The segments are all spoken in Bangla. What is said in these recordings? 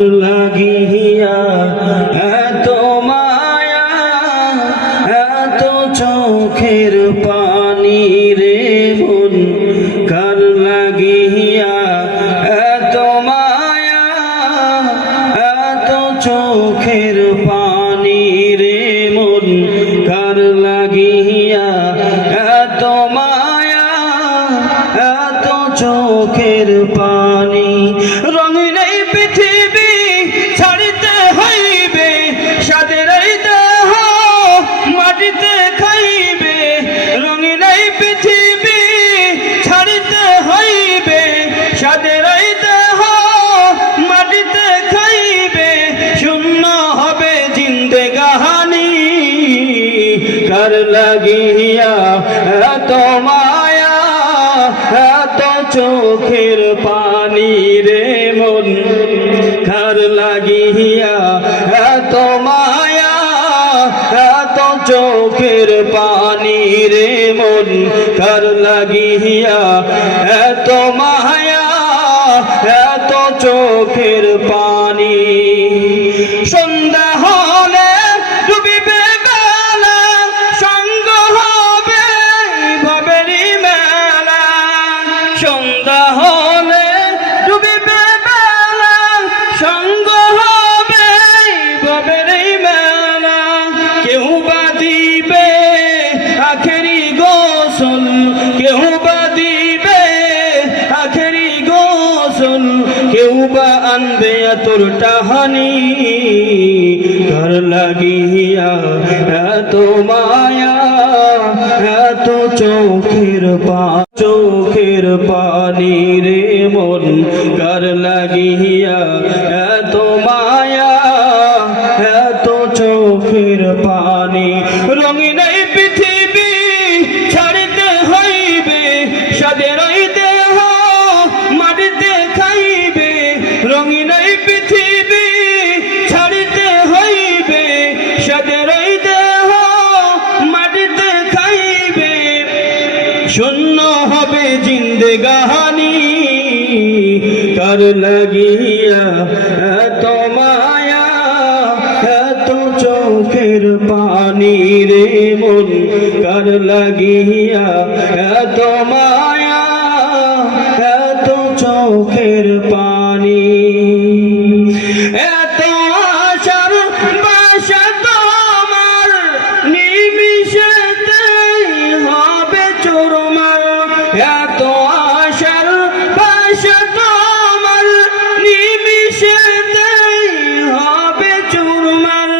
লাগিয়া এত মায়া এত চোখের পানি রে মন কার লাগিয়া এত মায়া এত চোখের পানি রে মন কার লাগিয়া এত মায়া এত চোখের পানি রঙিন এই পৃথিবী ছাড়িতে হইবে সাদের এই দেহ মাটিতে খাইবে রঙিন এই পৃথিবী ছাড়িতে হইবে সাদের এই দেহ মাটিতে খাইবে শূন্য হবে জিন্দেগানি কার লাগিয়া এত মায়া এত চোখের পানি রে মন কার লাগিয়া এত মায়া এত চোখের পানি রে মন কার লাগিয়া এত মায়া এত চোখের পানি সন্ধ্যা হলে ডুবিবে বেলা সঙ্গ হবে ভবেরই মেলা সন্ধ্যা হলে ডুবিবে বেলা সঙ্গ হবে ভবেরই মেলা কেউ বা দিবে আখেরি গোসল কেউ বা দিবে আখেরি গোসল কেউ বা আনবে তোর টাহানি কার লাগিয়া এত মায়া এত চোখের পানি রে মন কার লাগিয়া এত মায়া এত চোখের পানি রঙিন এই পৃথিবী ছাড়িতে হইবে সাদের এই দেহ মাটিতে খাইবে রঙিন এই পৃথিবী ছাড়িতে হইবে সাদের এই দেহ মাটিতে খাইবে শূন্য হবে জিন্দেগানি কার লাগিয়া এত মায়া এত চোখের পানি রে মন কার লাগিয়া এত মায়া এত চোখের পানি এত আশার বাসা তোমার নিমিষেতে হবে চোরমার এত আশার বাসা তোমার নিমিষেতে হবে চোরমার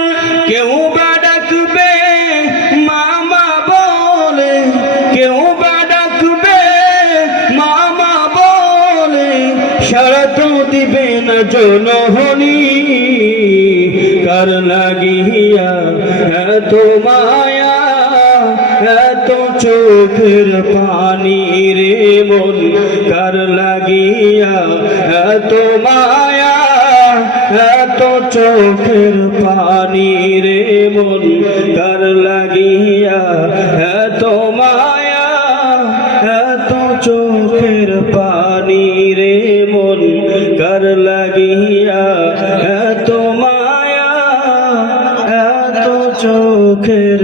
কেউ বা ডাকবে মামা বলে কেউ বা ডাকবে মামা বলে সারা তো দিবে না জনহনি কার লাগিয়া এত মায়া এত চোখের পানি রে মন কার লাগিয়া এত মায়া এত চোখের পানি রে মন কার লাগিয়া এত মায়া এত চোখের পানি রে মন কার লাগিয়া এত মায়া এত চোখের